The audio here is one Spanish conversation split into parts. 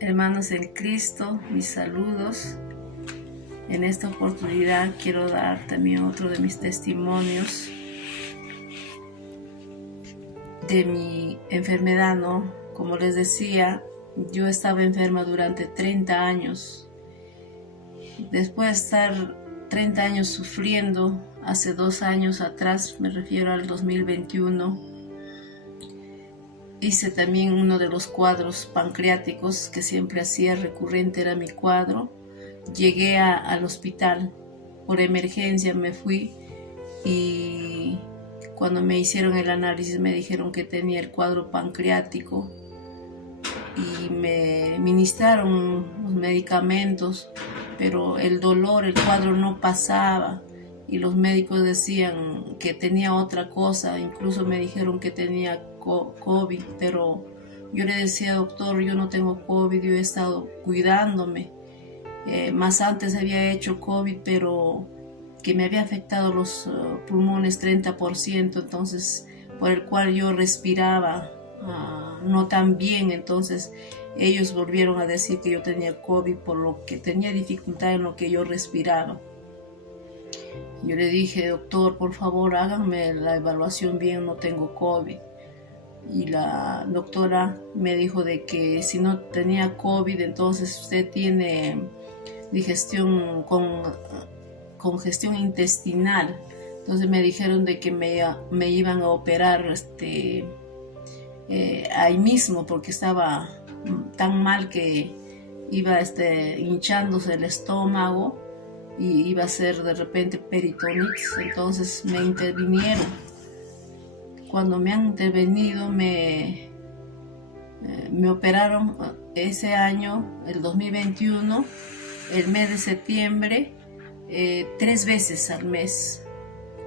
Hermanos en Cristo, mis saludos. En esta oportunidad quiero dar también otro de mis testimonios de mi enfermedad, ¿no? Como les decía, yo estaba enferma durante 30 años. Después de estar 30 años sufriendo, hace 2 años atrás, me refiero al 2021, hice también uno de los cuadros pancreáticos que siempre hacía recurrente, era mi cuadro. Llegué al hospital, por emergencia me fui y cuando me hicieron el análisis me dijeron que tenía el cuadro pancreático y me ministraron los medicamentos, pero el dolor, el cuadro no pasaba y los médicos decían que tenía otra cosa, incluso me dijeron que tenía COVID, pero yo le decía, doctor, yo no tengo COVID, yo he estado cuidándome. Más antes había hecho COVID, pero que me había afectado los pulmones 30%, entonces por el cual yo respiraba no tan bien, entonces ellos volvieron a decir que yo tenía COVID por lo que tenía dificultad en lo que yo respiraba. Yo le dije, doctor, por favor háganme la evaluación bien, no tengo COVID. Y la doctora me dijo de que si no tenía COVID, entonces usted tiene digestión con congestión intestinal. Entonces me dijeron de que me iban a operar ahí mismo porque estaba tan mal que iba hinchándose el estómago y iba a ser de repente peritonitis. Entonces me intervinieron. Cuando me han intervenido me operaron ese año, el 2021, el mes de septiembre, 3 veces al mes.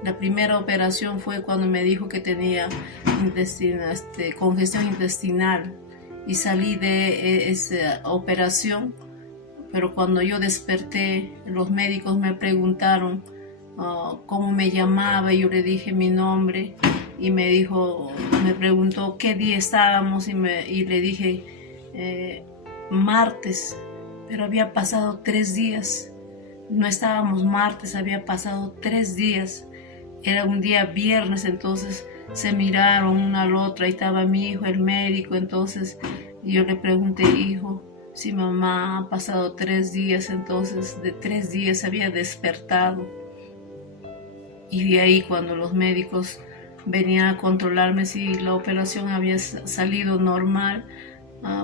La primera operación fue cuando me dijo que tenía congestión intestinal y salí de esa operación, pero cuando yo desperté los médicos me preguntaron cómo me llamaba y yo le dije mi nombre y me preguntó qué día estábamos y le dije martes, pero había pasado 3 días. No estábamos martes, había pasado 3 días. Era un día viernes, entonces se miraron una al otra. Ahí estaba mi hijo, el médico. Entonces yo le pregunté, hijo, si mamá ha pasado 3 días, entonces de 3 días había despertado. Y de ahí cuando los médicos venían a controlarme si la operación había salido normal,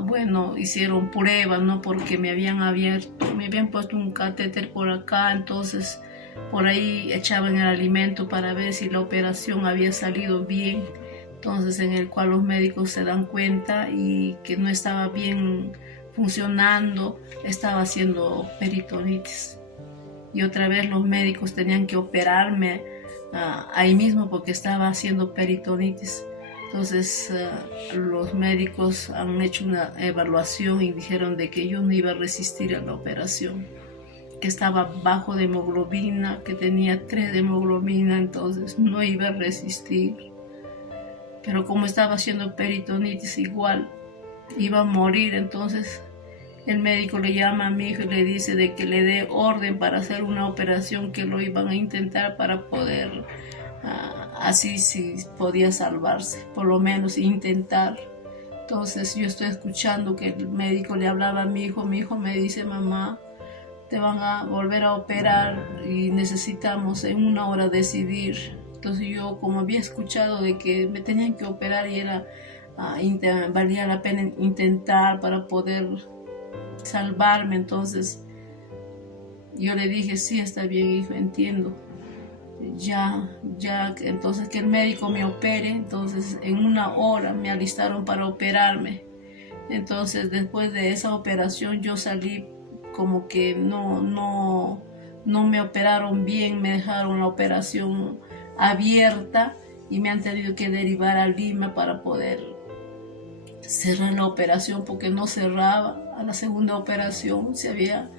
bueno, hicieron pruebas, ¿no? Porque me habían puesto un catéter por acá, entonces por ahí echaban el alimento para ver si la operación había salido bien, entonces en el cual los médicos se dan cuenta y que no estaba bien funcionando, estaba haciendo peritonitis. Y otra vez los médicos tenían que operarme ahí mismo porque estaba haciendo peritonitis. Entonces los médicos han hecho una evaluación y dijeron de que yo no iba a resistir a la operación, que estaba bajo de hemoglobina, que tenía 3 de hemoglobina, entonces no iba a resistir. Pero como estaba haciendo peritonitis igual iba a morir, entonces el médico le llama a mi hijo y le dice de que le dé orden para hacer una operación que lo iban a intentar para poder así si podía salvarse, por lo menos intentar. Entonces yo estoy escuchando que el médico le hablaba a mi hijo me dice, mamá, te van a volver a operar y necesitamos en 1 hora decidir. Entonces yo, como había escuchado de que me tenían que operar y valía la pena intentar para poder salvarme, entonces yo le dije, sí, está bien, hijo, entiendo. Ya, entonces que el médico me opere. Entonces en 1 hora me alistaron para operarme. Entonces después de esa operación yo salí como que no me operaron bien, me dejaron la operación abierta y me han tenido que derivar a Lima para poder cerrar la operación porque no cerraba. A la segunda operación se había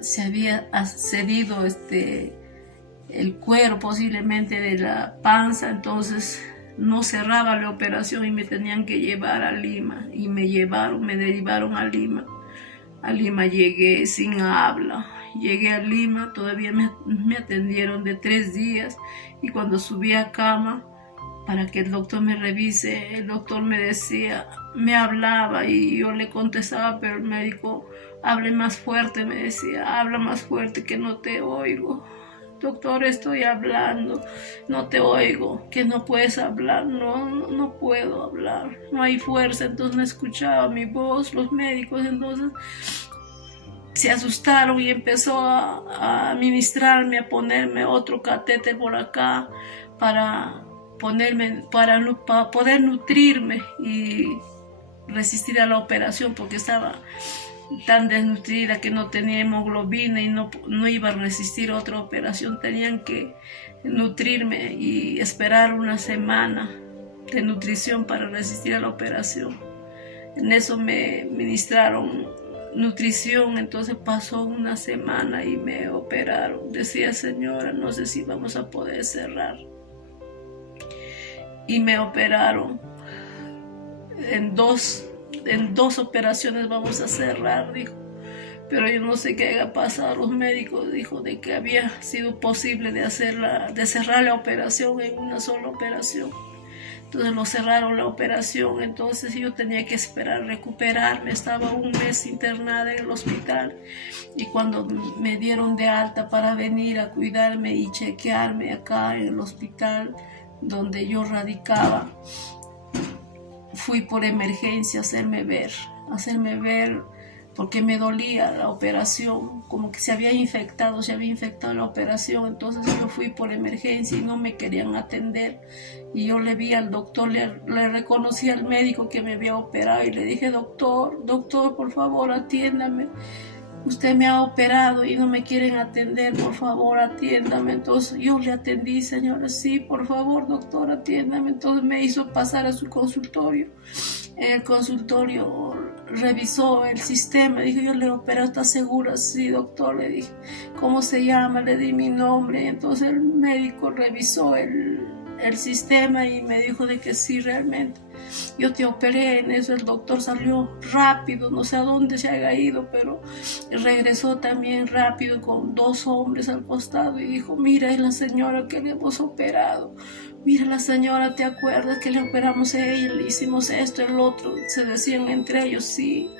cedido el cuero posiblemente de la panza, entonces no cerraba la operación y me tenían que llevar a Lima. Y me derivaron a Lima. A Lima llegué sin habla. Llegué a Lima, todavía me atendieron de 3 días. Y cuando subí a cama para que el doctor me revise, el doctor me decía, me hablaba y yo le contestaba, pero el médico, hable más fuerte, me decía, habla más fuerte que no te oigo. Doctor, estoy hablando, no te oigo, que no puedes hablar, no puedo hablar, no hay fuerza. Entonces no escuchaba mi voz, los médicos entonces se asustaron y empezó a administrarme, a ponerme otro catéter por acá para poder nutrirme y resistir a la operación, porque estaba tan desnutrida que no tenía hemoglobina y no iba a resistir otra operación. Tenían que nutrirme y esperar una semana de nutrición para resistir a la operación. En eso me ministraron nutrición, entonces pasó una semana y me operaron. Decía, señora, no sé si vamos a poder cerrar. Y me operaron. En dos operaciones vamos a cerrar, dijo. Pero yo no sé qué haya pasado. Los médicos dijo de que había sido posible de cerrar la operación en una sola operación. Entonces lo cerraron la operación, entonces yo tenía que esperar recuperarme. Estaba un mes internada en el hospital y cuando me dieron de alta para venir a cuidarme y chequearme acá en el hospital donde yo radicaba, fui por emergencia a hacerme ver porque me dolía la operación, como que se había infectado la operación. Entonces yo fui por emergencia y no me querían atender. Y yo le vi al doctor, le reconocí al médico que me había operado y le dije, doctor, por favor, atiéndame. Usted me ha operado y no me quieren atender, por favor, atiéndame. Entonces yo le atendí, señora, sí, por favor, doctor, atiéndame. Entonces me hizo pasar a su consultorio. En el consultorio revisó el sistema, dijo, yo le he operado, ¿está segura? Sí, doctor, le dije, ¿cómo se llama? Le di mi nombre. Entonces el médico revisó el sistema y me dijo de que sí, realmente yo te operé. En eso el doctor salió rápido, no sé a dónde se haya ido, pero regresó también rápido con 2 hombres al costado y dijo, mira, es la señora que le hemos operado. Mira, la señora, ¿te acuerdas que le operamos a ella? Le hicimos esto, el otro. Se decían entre ellos, sí.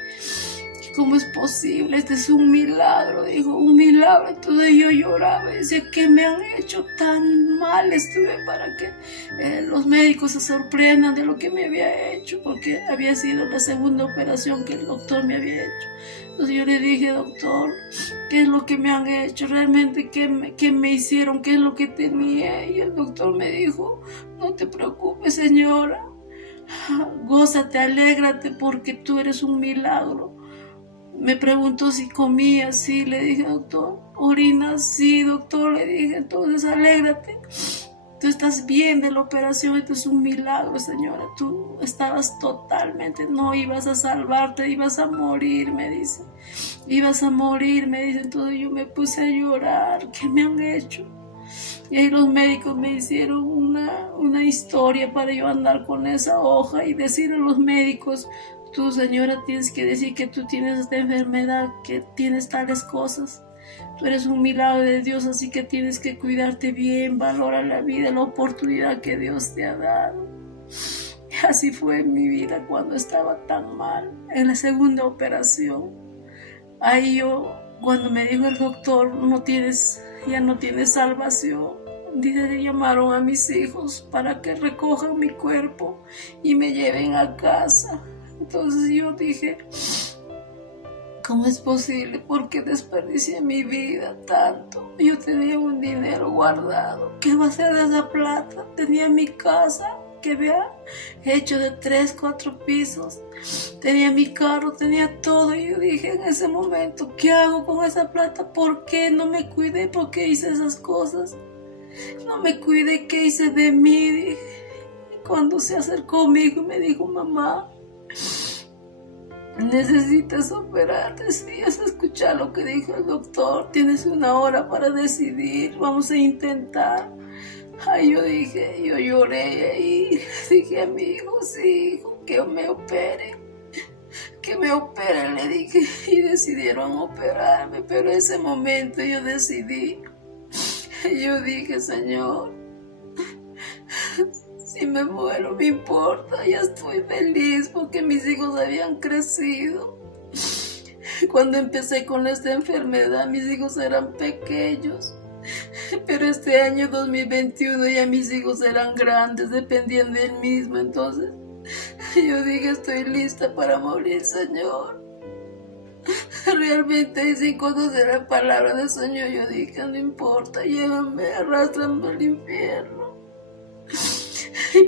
¿Cómo es posible? Este es un milagro, dijo, un milagro. Entonces yo lloraba y decía, ¿qué me han hecho tan mal? Estuve para que los médicos se sorprendan de lo que me había hecho, porque había sido la segunda operación que el doctor me había hecho. Entonces yo le dije, doctor, ¿qué es lo que me han hecho? Realmente, ¿qué me hicieron? ¿Qué es lo que tenía? Y el doctor me dijo, no te preocupes, señora, gózate, alégrate, porque tú eres un milagro. Me preguntó si comía, sí, le dije, doctor. Orina, sí, doctor, le dije. Entonces, alégrate. Tú estás bien de la operación, esto es un milagro, señora. Tú estabas totalmente, no ibas a salvarte, ibas a morir, me dice. Ibas a morir, me dice. Entonces yo me puse a llorar. ¿Qué me han hecho? Y ahí los médicos me hicieron una historia para yo andar con esa hoja y decir a los médicos, tú, señora, tienes que decir que tú tienes esta enfermedad, que tienes tales cosas. Tú eres un milagro de Dios, así que tienes que cuidarte bien, valora la vida, la oportunidad que Dios te ha dado. Y así fue en mi vida cuando estaba tan mal, en la segunda operación. Ahí cuando me dijo el doctor, ya no tienes salvación, dice, llamaron a mis hijos para que recojan mi cuerpo y me lleven a casa. Entonces yo dije, ¿cómo es posible? ¿Por qué desperdicié mi vida tanto? Yo tenía un dinero guardado. ¿Qué va a hacer de esa plata? Tenía mi casa que había hecho de 3, 4 pisos. Tenía mi carro, tenía todo. Y yo dije en ese momento, ¿qué hago con esa plata? ¿Por qué no me cuidé? ¿Por qué hice esas cosas? No me cuidé, ¿qué hice de mí? Dije. Y cuando se acercó conmigo y me dijo, mamá, necesitas operarte. Sí, has escuchado lo que dijo el doctor. Tienes 1 hora para decidir. Vamos a intentar. Ay, yo lloré y dije a mi hijo, sí, hijo, que me opere. Que me operen, le dije, y decidieron operarme, pero ese momento yo decidí, yo dije, Señor, si me muero me importa, ya estoy feliz porque mis hijos habían crecido. Cuando empecé con esta enfermedad, mis hijos eran pequeños, pero este año 2021 ya mis hijos eran grandes, dependían de él mismo, entonces yo dije, estoy lista para morir, Señor. Realmente sin conocer la palabra del Señor, yo dije, no importa, llévame, arrástrame al infierno.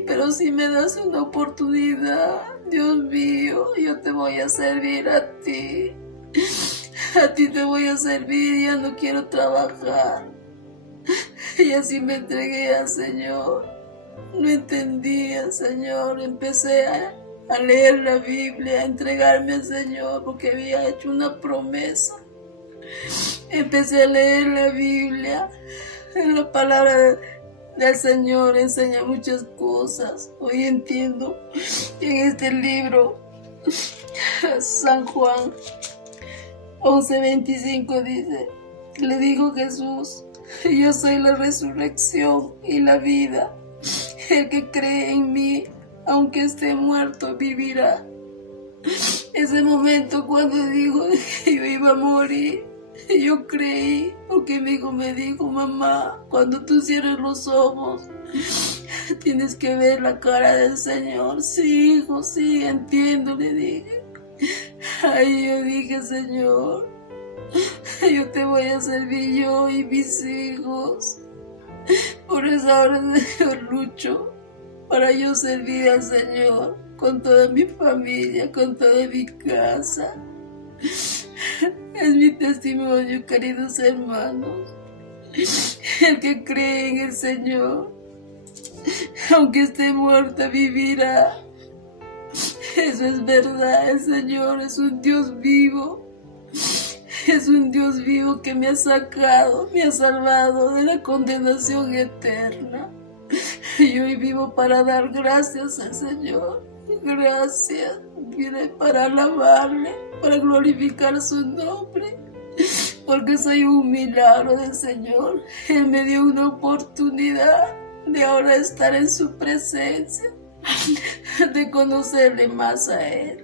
Pero si me das una oportunidad, Dios mío, yo te voy a servir a ti. A ti te voy a servir, ya no quiero trabajar. Y así me entregué al Señor. No entendía, Señor. Empecé a leer la Biblia, a entregarme al Señor porque había hecho una promesa. Empecé a leer la Biblia. La palabra del Señor enseña muchas cosas. Hoy entiendo en este libro, San Juan 11:25 dice, le dijo Jesús, yo soy la resurrección y la vida. El que cree en mí, aunque esté muerto, vivirá. Ese momento cuando dijo que yo iba a morir, yo creí, porque mi hijo me dijo, mamá, cuando tú cierres los ojos, tienes que ver la cara del Señor. Sí, hijo, sí, entiendo, le dije. Ay, yo dije, Señor, yo te voy a servir, yo y mis hijos. Por esa hora yo lucho para yo servir al Señor con toda mi familia, con toda mi casa. Es mi testimonio, queridos hermanos. El que cree en el Señor, aunque esté muerta, vivirá. Eso es verdad, el Señor es un Dios vivo. Es un Dios vivo que me ha sacado, me ha salvado de la condenación eterna. Y hoy vivo para dar gracias al Señor. Gracias. Vine para alabarle, para glorificar su nombre. Porque soy un milagro del Señor. Él me dio una oportunidad de ahora estar en su presencia, de conocerle más a Él.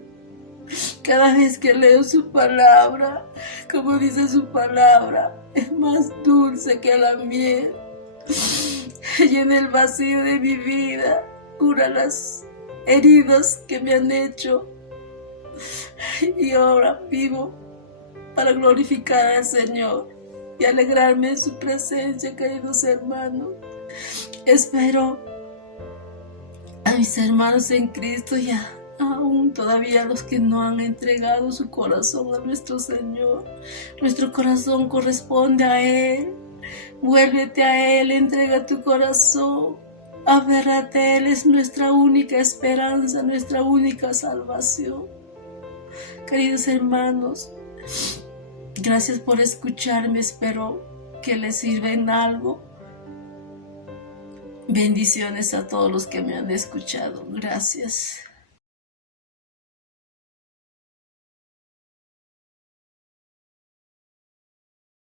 Cada vez que leo su palabra, como dice su palabra, es más dulce que la miel. Llena el vacío de mi vida, cura las heridas que me han hecho. Y ahora vivo para glorificar al Señor y alegrarme en su presencia, queridos hermanos. Espero a mis hermanos en Cristo ya. Aún todavía los que no han entregado su corazón a nuestro Señor. Nuestro corazón corresponde a Él. Vuélvete a Él, entrega tu corazón. Aférrate a Él, es nuestra única esperanza, nuestra única salvación. Queridos hermanos, gracias por escucharme, espero que les sirva en algo. Bendiciones a todos los que me han escuchado. Gracias.